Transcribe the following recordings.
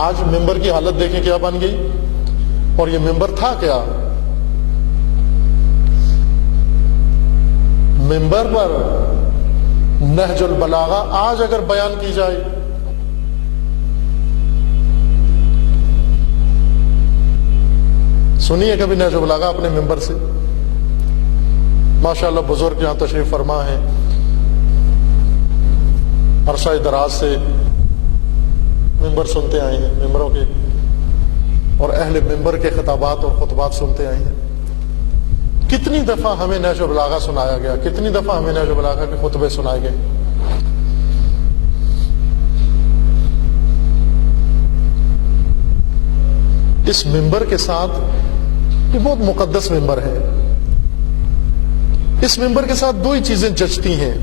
آج ممبر کی حالت دیکھیں کیا بن گئی، اور یہ ممبر تھا کیا؟ ممبر پر نہج البلاغہ آج اگر بیان کی جائے، سنیے کبھی نہج البلاغہ اپنے ممبر سے؟ ماشاءاللہ بزرگ یہاں تشریف فرما ہیں، عرصہ دراز سے ممبر سنتے آئے ہیں، ممبروں کے اور اہل ممبر کے خطابات اور خطبات سنتے آئے ہیں۔ کتنی دفعہ ہمیں نہج البلاغہ سنایا گیا، کتنی دفعہ ہمیں نہج البلاغہ کے خطبے سنائے گئے۔ اس ممبر کے ساتھ، یہ بہت مقدس ممبر ہے، اس ممبر کے ساتھ دو ہی چیزیں جچتی ہیں،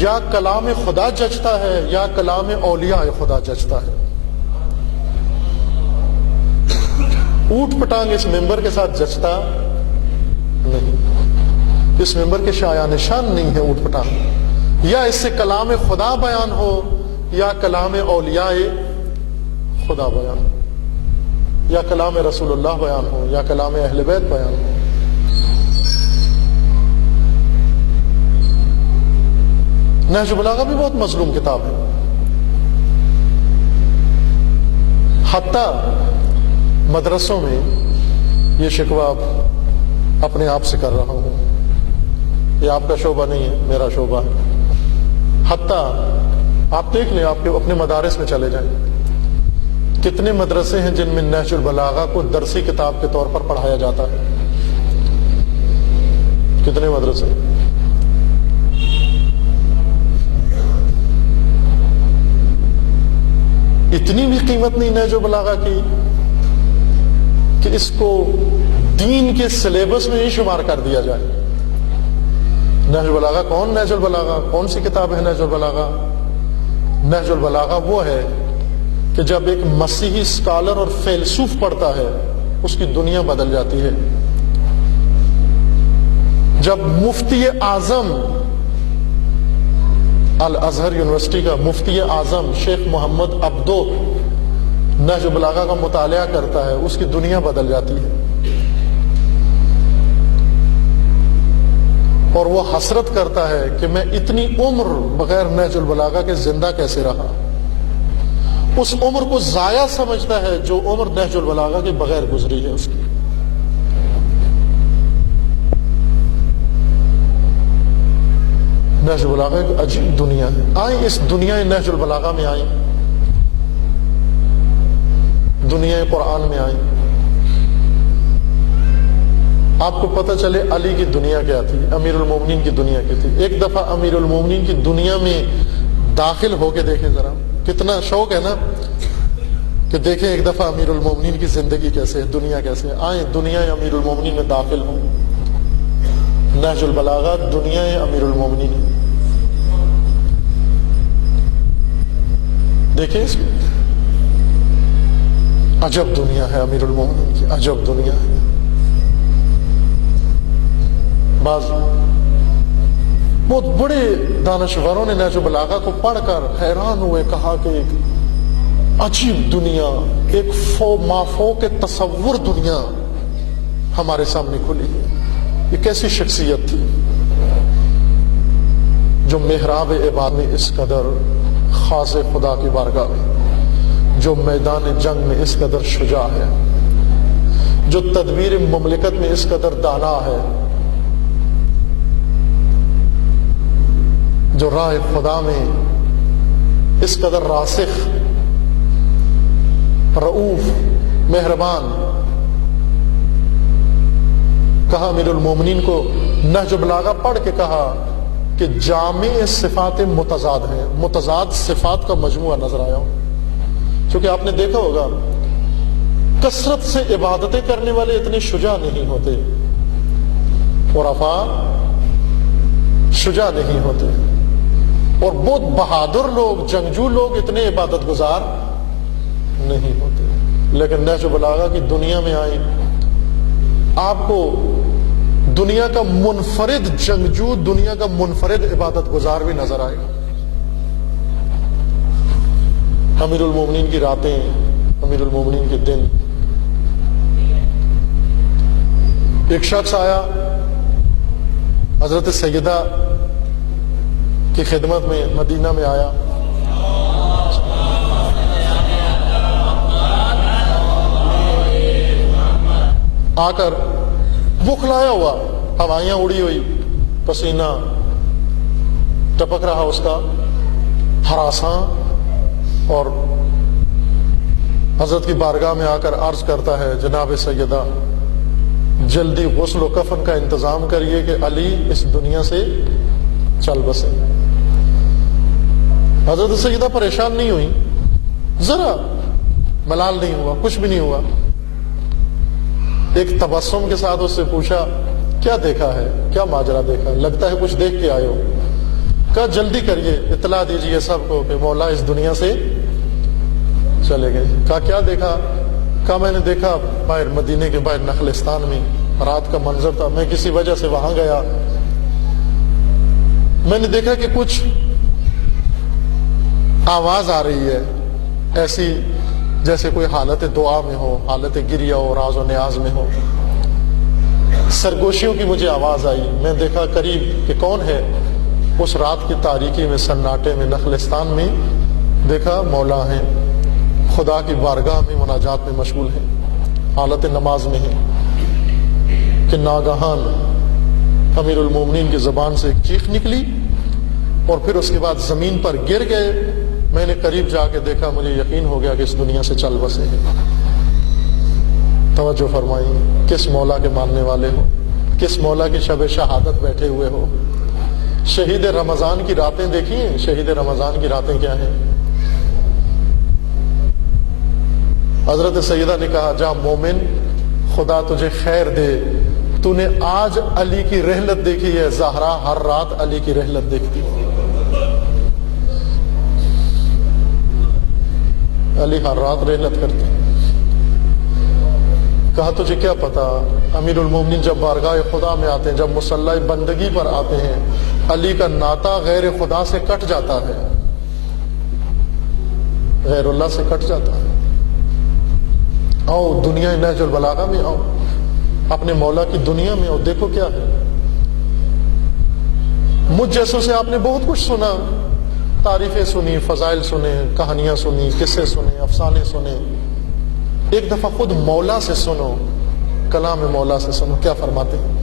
یا کلام خدا جچتا ہے یا کلام اولیاء خدا جچتا ہے۔ اوٹ پٹانگ اس ممبر کے ساتھ جچتا نہیں، اس ممبر کے شایان نشان نہیں ہے اوٹ پٹانگ، یا اس سے کلام خدا بیان ہو یا کلام اولیاء خدا بیان ہو، یا کلام رسول اللہ بیان ہو یا کلام اہل بیت بیان ہو۔ نہج البلاغہ بھی بہت مظلوم کتاب ہے، حتیٰ مدرسوں میں یہ شکوہ اپنے آپ سے کر رہا ہوں، یہ آپ کا شعبہ نہیں ہے، میرا شعبہ ہے۔ حتیٰ آپ دیکھ لیں، آپ کے اپنے مدارس میں چلے جائیں، کتنے مدرسے ہیں جن میں نہج البلاغہ کو درسی کتاب کے طور پر پڑھایا جاتا ہے؟ کتنے مدرسے؟ اتنی بھی قیمت نہیں نہج البلاغہ کی کہ اس کو دین کے سلیبس میں ہی شمار کر دیا جائے۔ نہج البلاغہ کون؟ نہج البلاغہ کون سی کتاب ہے؟ نہج البلاغہ، نہج البلاغہ وہ ہے کہ جب ایک مسیحی سکالر اور فیلسوف پڑھتا ہے اس کی دنیا بدل جاتی ہے۔ جب مفتی اعظم الازہر یونیورسٹی کا مفتی اعظم شیخ محمد عبدو نہج البلاغہ کا مطالعہ کرتا ہے اس کی دنیا بدل جاتی ہے، اور وہ حسرت کرتا ہے کہ میں اتنی عمر بغیر نہج البلاغہ کے زندہ کیسے رہا۔ اس عمر کو ضائع سمجھتا ہے جو عمر نہج البلاغہ کے بغیر گزری ہے اس کی۔ نہج البلاغہ ایک عجیب دنیا ہے۔ آئیں اس دنیا نہج البلاغہ میں آئیں، دنیا قرآن میں آئیں، آپ کو پتہ چلے علی کی دنیا کیا تھی، امیر المومنین کی دنیا کی تھی۔ ایک دفعہ امیر المومنین کی دنیا میں داخل ہو کے دیکھیں ذرا، کتنا شوق ہے نا کہ دیکھیں ایک دفعہ امیر المومنین کی زندگی کیسے ہے، دنیا کیسے ہے۔ آئیں دنیا امیر المومنین میں داخل ہوں۔ نہج البلاغہ دنیا امیر المومنین ہے، دیکھیں اس میں عجب دنیا ہے، امیر المومنین کی عجب دنیا ہے۔ بعض بہت بڑے دانشوروں نے نہج البلاغہ کو پڑھ کر حیران ہوئے، کہا کہ ایک عجیب دنیا، ایک مافوق تصور دنیا ہمارے سامنے کھلی ہے۔ یہ کیسی شخصیت تھی جو محراب عبادت میں اس قدر خاص خدا کی بارگاہ میں، جو میدان جنگ میں اس قدر شجاع ہے، جو تدبیر مملکت میں اس قدر دانا ہے، جو راہ خدا میں اس قدر راسخ، رؤوف، مہربان۔ کہا امیر المومنین کو نہج البلاغہ پڑھ کے کہا کہ جامع صفات متضاد ہیں، متضاد صفات کا مجموعہ نظر آیا ہوں۔ کیونکہ آپ نے دیکھا ہوگا کثرت سے عبادتیں کرنے والے اتنے شجاع نہیں ہوتے، عرفاء شجاع نہیں ہوتے، اور بہت بہادر لوگ، جنگجو لوگ اتنے عبادت گزار نہیں ہوتے۔ لیکن نہج البلاغہ کی دنیا میں آئیں، آپ کو دنیا کا منفرد جنگجو، دنیا کا منفرد عبادت گزار بھی نظر آئے گا۔ امیر المومنین کی راتیں، امیر المومنین کے دن. ایک شخص آیا حضرت سیدہ کی خدمت میں، مدینہ میں آیا. آ کر بخلایا ہوا، ہوائیاں اڑی ہوئی، پسینہ ٹپک رہا اس کا، ہراساں، اور حضرت کی بارگاہ میں آ کر عرض کرتا ہے جناب سیدہ جلدی غسل و کفن کا انتظام کریے کہ علی اس دنیا سے چل بسے. حضرت سیدہ پریشان نہیں ہوئی، ذرا ملال نہیں ہوا، کچھ بھی نہیں ہوا. ایک تبسم کے ساتھ اس سے پوچھا کیا دیکھا ہے، کیا ماجرا دیکھا ہے، لگتا ہے کچھ دیکھ کے آئے ہو. کہا جلدی کریے، اطلاع دیجیے سب کو کہ مولا اس دنیا سے چلے گئے. کہا کیا دیکھا؟ کہا میں نے دیکھا باہر مدینے کے باہر نخلستان میں رات کا منظر تھا، میں کسی وجہ سے وہاں گیا، میں نے دیکھا کہ کچھ آواز آ رہی ہے ایسی جیسے کوئی حالت دعا میں ہو، حالت گریہ ہو، راز و نیاز میں ہو. سرگوشیوں کی مجھے آواز آئی، میں دیکھا قریب کہ کون ہے. اس رات کی تاریکی میں، سناٹے میں، نخلستان میں دیکھا مولا ہیں، خدا کی بارگاہ میں مناجات میں مشغول ہیں، حالت نماز میں ہیں کہ ناگہان امیر المومنین کی زبان سے ایک چیخ نکلی اور پھر اس کے بعد زمین پر گر گئے. میں نے قریب جا کے دیکھا، مجھے یقین ہو گیا کہ اس دنیا سے چل بسے ہیں. توجہ فرمائیں، کس مولا کے ماننے والے ہو، کس مولا کی شب شہادت بیٹھے ہوئے ہو. شہید رمضان کی راتیں دیکھیے، شہید رمضان کی راتیں کیا ہیں. حضرت سیدہ نے کہا جا مومن خدا تجھے خیر دے، تو نے آج علی کی رحلت دیکھی ہے، زہرا ہر رات علی کی رحلت دیکھتی ہے. علی ہر رات رحلت کرتے ہیں. کہا تجھے کیا پتا، امیر المومنین جب بارگاہ خدا میں آتے ہیں، جب مصلی بندگی پر آتے ہیں، علی کا ناطہ غیر خدا سے کٹ جاتا ہے، غیر اللہ سے کٹ جاتا ہے. آؤ دنیا نہج البلاغہ میں آؤ، اپنے مولا کی دنیا میں آؤ، دیکھو کیا ہے. مجھ جیسوں سے آپ نے بہت کچھ سنا، تعریفیں سنی، فضائل سنے، کہانیاں سنی، قصے سنے، افسانے سنے. ایک دفعہ خود مولا سے سنو، کلام مولا سے سنو کیا فرماتے ہیں.